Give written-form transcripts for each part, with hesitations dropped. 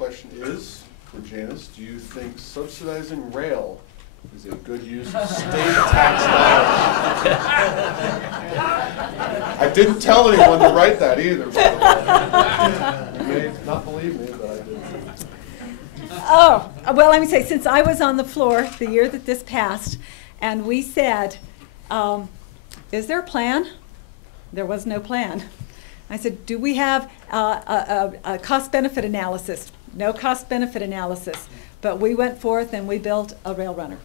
question is, for Janice, do you think subsidizing rail is a good use of state tax dollars? I didn't tell anyone to write that either, by the way. You may not believe me, but I did. Oh, well, let me say, since I was on the floor the year that this passed, and we said, is there a plan? There was no plan. I said, do we have a cost-benefit analysis? No cost-benefit analysis. But we went forth and we built a rail runner.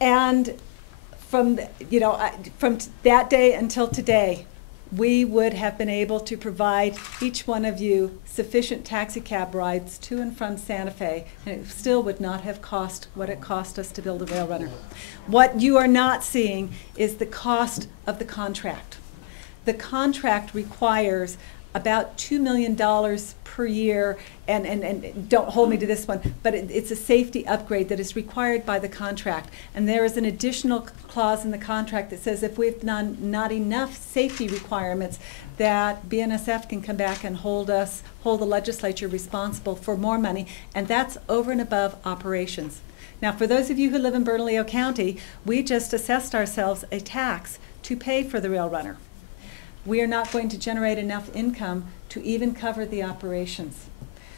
And from that day until today, we would have been able to provide each one of you sufficient taxi cab rides to and from Santa Fe, and it still would not have cost what it cost us to build a rail runner. What you are not seeing is the cost of the contract. The contract requires about $2 million per year, and don't hold me to this one, but it's a safety upgrade that is required by the contract. And there is an additional clause in the contract that says if we've not enough safety requirements, that BNSF can come back and hold the legislature responsible for more money, and that's over and above operations. Now, for those of you who live in Bernalillo County, we just assessed ourselves a tax to pay for the rail runner. We are not going to generate enough income to even cover the operations.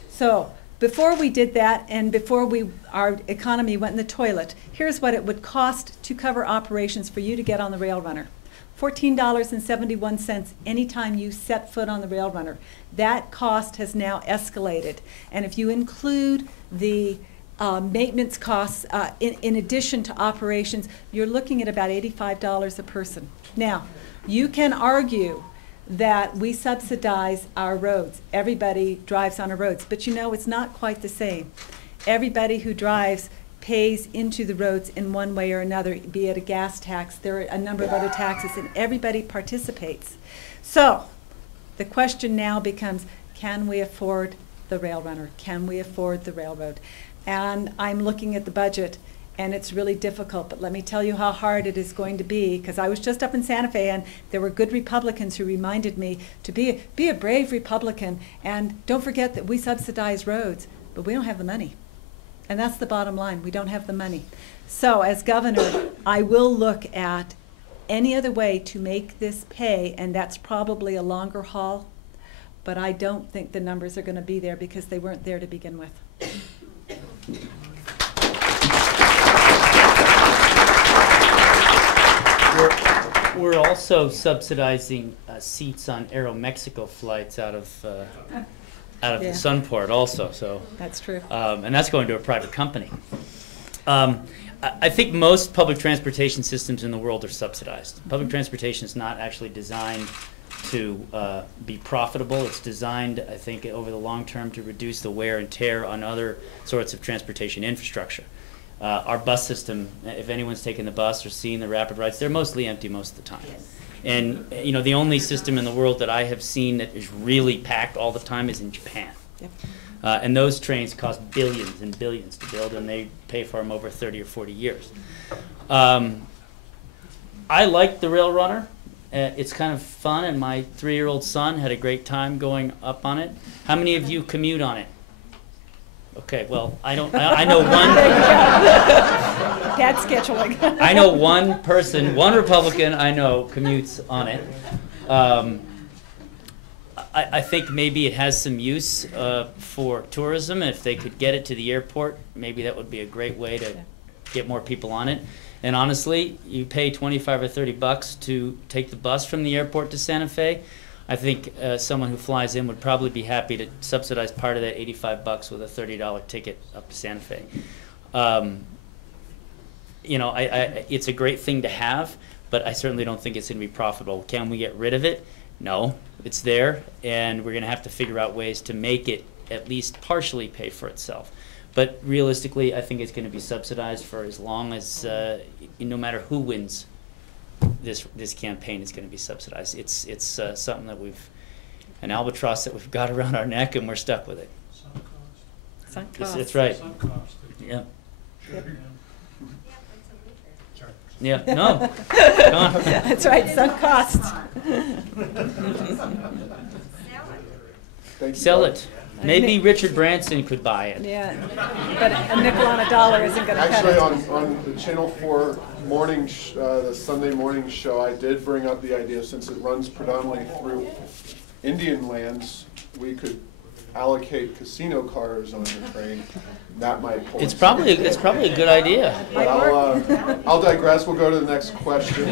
So before we did that, and before our economy went in the toilet, here's what it would cost to cover operations for you to get on the rail runner. $14.71 anytime you set foot on the rail runner. That cost has now escalated. And if you include the maintenance costs in addition to operations, you're looking at about $85 a person. Now, you can argue that we subsidize our roads. Everybody drives on our roads, but you know, it's not quite the same. Everybody who drives pays into the roads in one way or another, be it a gas tax, there are a number of other taxes, and everybody participates. So the question now becomes, can we afford the rail runner? Can we afford the railroad? And I'm looking at the budget, and it's really difficult, but let me tell you how hard it is going to be, because I was just up in Santa Fe, and there were good Republicans who reminded me to be a brave Republican, and don't forget that we subsidize roads, but we don't have the money. And that's the bottom line, we don't have the money. So as governor, I will look at any other way to make this pay, and that's probably a longer haul, but I don't think the numbers are going to be there because they weren't there to begin with. We're also subsidizing seats on Aeromexico flights out of Yeah. the Sunport also. So That's true. And that's going to a private company. I think most public transportation systems in the world are subsidized. Public transportation is not actually designed to be profitable. It's designed, I think, over the long term to reduce the wear and tear on other sorts of transportation infrastructure. Our bus system, if anyone's taken the bus or seen the rapid rides, they're mostly empty most of the time. Yes. And you know, the only system in the world that I have seen that is really packed all the time is in Japan. Yep. And those trains cost billions and billions to build, and they pay for them over 30 or 40 years. I like the Rail Runner. It's kind of fun, and my 3-year-old son had a great time going up on it. How many of you commute on it? Okay, well, I know one. Bad scheduling. I know one person, one Republican I know commutes on it. I think maybe it has some use for tourism. If they could get it to the airport, maybe that would be a great way to get more people on it. And honestly, you pay 25 or 30 bucks to take the bus from the airport to Santa Fe. I think someone who flies in would probably be happy to subsidize part of that 85 bucks with a $30 ticket up to Santa Fe. You know, it's a great thing to have, but I certainly don't think it's going to be profitable. Can we get rid of it? No, it's there, and we're going to have to figure out ways to make it at least partially pay for itself. But realistically, I think it's going to be subsidized for as long as, no matter who wins this campaign, is going to be subsidized. It's something that an albatross that we've got around our neck, and we're stuck with it. Sunk cost. That's right. Sunk cost. Yeah. Yep. Yeah. No. That's right. Sunk costs. Sell it. Maybe Richard Branson could buy it. Yeah, but a nickel on a dollar isn't going to cut Actually, it. on the Channel 4 morning, the Sunday morning show, I did bring up the idea, since it runs predominantly through Indian lands, we could allocate casino cars on the train. That might pull. It's probably a good idea. But I'll digress. We'll go to the next question.